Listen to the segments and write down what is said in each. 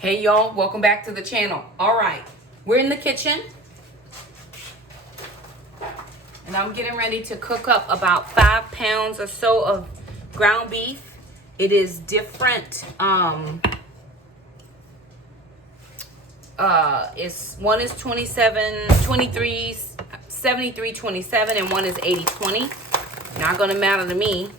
Hey y'all, welcome back to the channel. All right, we're in the kitchen and I'm getting ready to cook up about 5 pounds or so of ground beef. It is different. One is 73/27 and one is 80/20. Not gonna matter to me,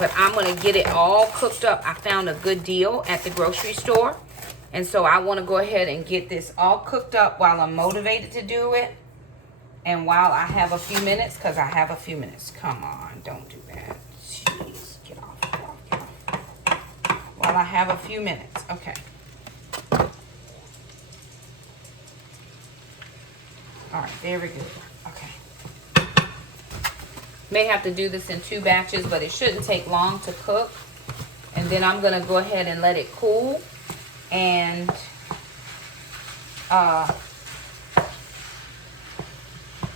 but I'm gonna get it all cooked up. I found a good deal at the grocery store. And so I want to go ahead and get this all cooked up while I'm motivated to do it. And while I have a few minutes, because I have a few minutes. Come on, don't do that. Jeez, get off, get off, get off. While I have a few minutes, okay. All right, very good, okay. May have to do this in 2 batches, but it shouldn't take long to cook. And then I'm gonna go ahead and let it cool. And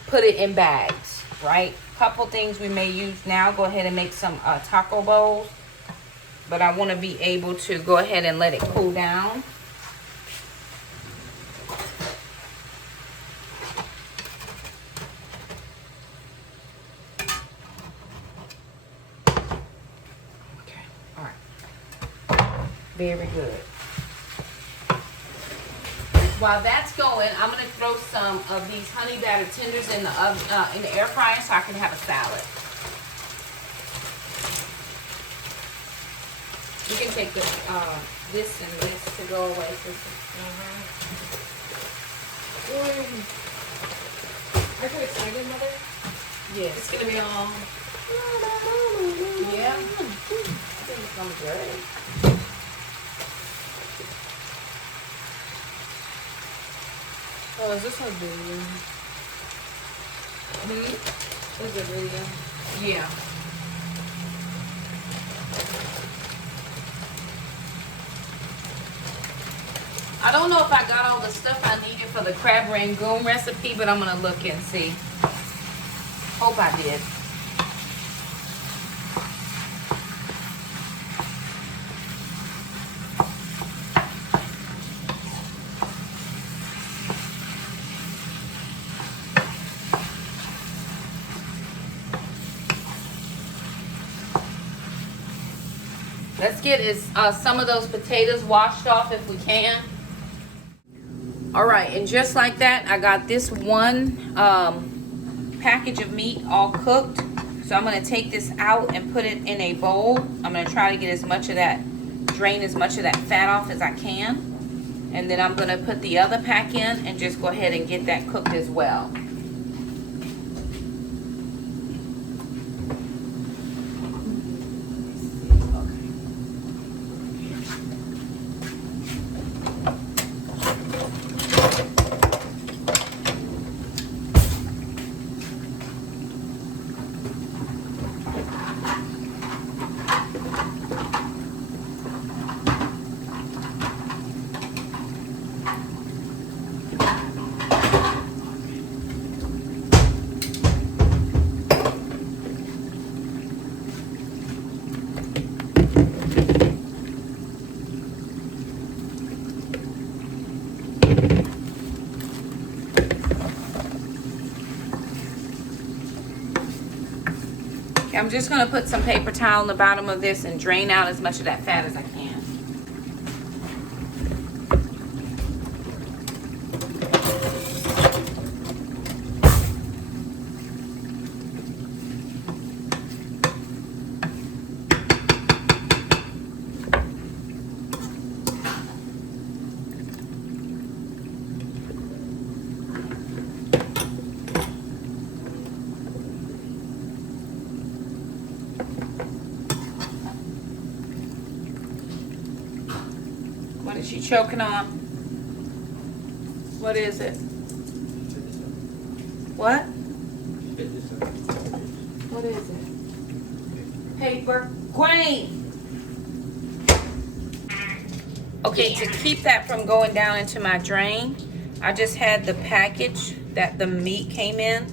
put it in bags, right? Couple things we may use now. Go ahead and make some taco bowls, but I want to be able to go ahead and let it cool down. Okay, all right, very good. While that's going, I'm going to throw some of these honey battered tenders in the air fryer so I can have a salad. You can take this and this to go away, sister. Are you excited, Mother? Yes. It's going to be all... Yeah. I think it's going to be great. Oh, is this a video? Is it a video? Yeah. I don't know if I got all the stuff I needed for the crab rangoon recipe, but I'm going to look and see. Hope I did. Let's get some of those potatoes washed off if we can. All right, and just like that, I got this one package of meat all cooked. So I'm gonna take this out and put it in a bowl. I'm gonna try to get as much of that, drain as much of that fat off as I can. And then I'm gonna put the other pack in and just go ahead and get that cooked as well. I'm just going to put some paper towel on the bottom of this and drain out as much of that fat as I can. What is she choking on? What is it? What? What is it? Paper. Grain! Okay, to keep that from going down into my drain, I just had the package that the meat came in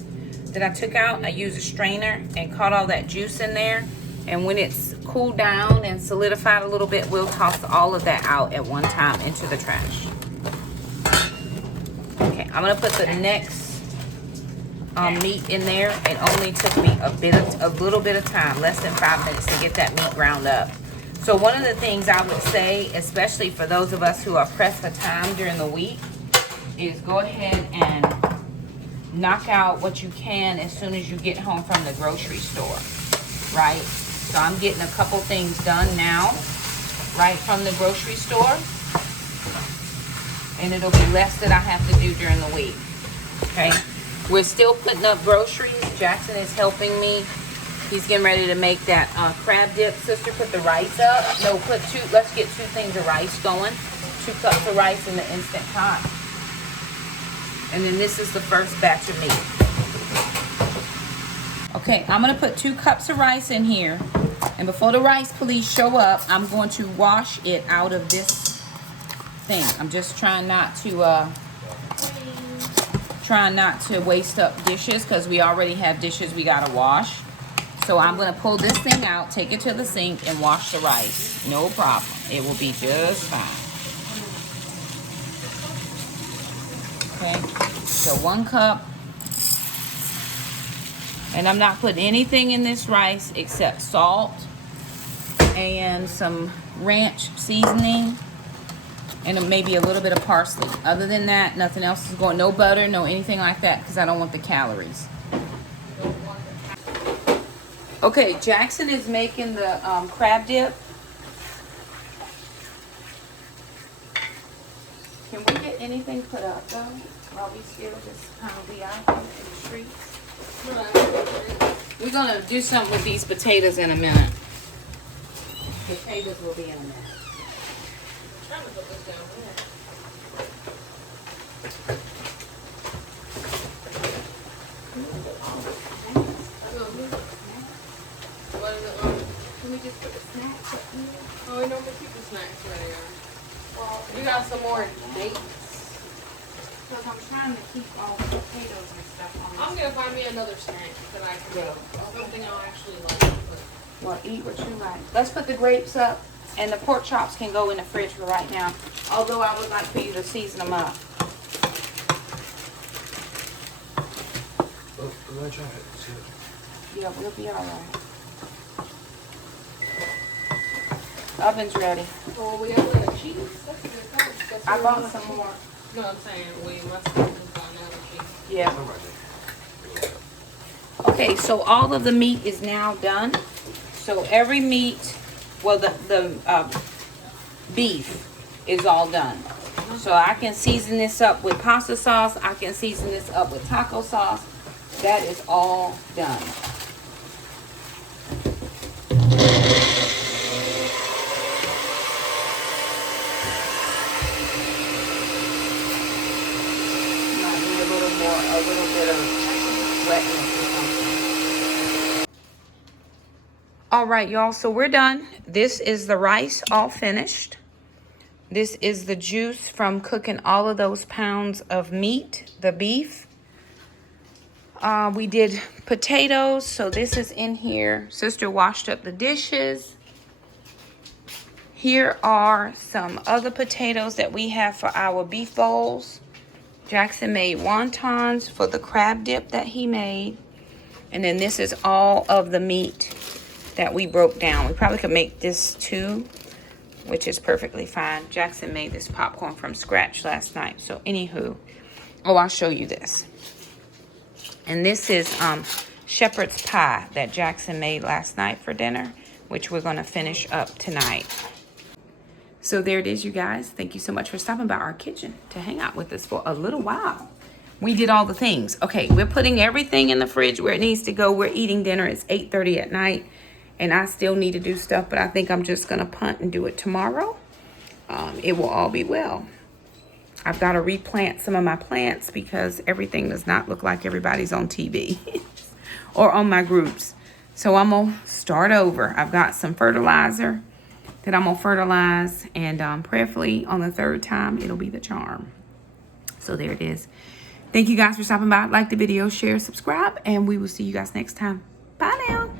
that I took out. I used a strainer and caught all that juice in there. And when it's cooled down and solidified a little bit, we'll toss all of that out at one time into the trash. Okay, I'm gonna put the next meat in there. It only took me a little bit of time, less than 5 minutes, to get that meat ground up. So one of the things I would say, especially for those of us who are pressed for time during the week, is go ahead and knock out what you can as soon as you get home from the grocery store, right? So I'm getting a couple things done now, right from the grocery store. And it'll be less that I have to do during the week, okay? We're still putting up groceries. Jackson is helping me. He's getting ready to make that crab dip. Sister, put the rice up. No, let's get 2 things of rice going. 2 cups of rice in the Instant Pot. And then this is the first batch of meat. Okay, I'm gonna put 2 cups of rice in here. And before the rice police show up, I'm going to wash it out of this thing. I'm just trying not to waste up dishes, because we already have dishes we gotta wash. So I'm gonna pull this thing out, take it to the sink, and wash the rice. No problem. It will be just fine. Okay, so 1 cup. And I'm not putting anything in this rice except salt and some ranch seasoning and maybe a little bit of parsley. Other than that, nothing else is going. No butter, no anything like that, because I don't want the calories. Okay, Jackson is making the crab dip. Can we get anything put up though while we still just kind of be out in the streets? We're gonna do something with these potatoes in a minute. Potatoes will be in a minute. I'm trying to put this down here. What is it? Can we just put the snacks up here? Oh, we normally keep the snacks right here. Well, You got some more dates? because I'm trying to keep all the potatoes and stuff on I'm this. gonna find me another snack that I can Yeah. something I'll actually like. Well, eat what you like. Let's put the grapes up, and the pork chops can go in the fridge for right now. Although I would like for you to season them up. Oh, I'm gonna try it. See it. Yeah, we'll be all right. Oven's ready. Oh, we have like cheese. That's good. That's I what bought we some want. more. No, I'm saying we must have gotten out of cheese. Yeah. I'm right there. Okay, so all of the meat is now done. So every meat, well, the beef is all done. So I can season this up with pasta sauce. I can season this up with taco sauce. That is all done. Might need a little bit of wetness or something. All right, y'all, so we're done. This is the rice all finished. This is the juice from cooking all of those pounds of meat, the beef. We did potatoes, so this is in here. Sister washed up the dishes. Here are some other potatoes that we have for our beef bowls. Jackson made wontons for the crab dip that he made. And then this is all of the meat that we broke down. We probably could make this too, which is perfectly fine. Jackson made this popcorn from scratch last night. So anywho, oh, I'll show you this. And this is shepherd's pie that Jackson made last night for dinner, which we're gonna finish up tonight. So there it is, you guys. Thank you so much for stopping by our kitchen to hang out with us for a little while. We did all the things. Okay, we're putting everything in the fridge where it needs to go. We're eating dinner. It's 8:30 at night, and I still need to do stuff, but I think I'm just gonna punt and do it tomorrow. It will all be well. I've got to replant some of my plants because everything does not look like everybody's on TV or on my groups. So I'm gonna start over. I've got some fertilizer that I'm gonna fertilize, and prayerfully on the 3rd time it'll be the charm. So there it is. Thank you guys for stopping by. Like the video, share, subscribe, and we will see you guys next time. Bye now.